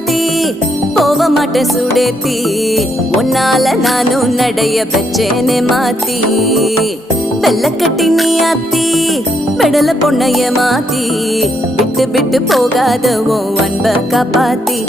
ராசாத்தி போக மாட்டேன் சுடேத்தி உன்னால நானும் நடைய பெச்சேனே மாத்தி வெள்ளக்கட்டி நீ ஆத்தி பெடல பொண்ணைய மாத்தி விட்டு விட்டு போகாத உன் அன்ப காப்பாத்தி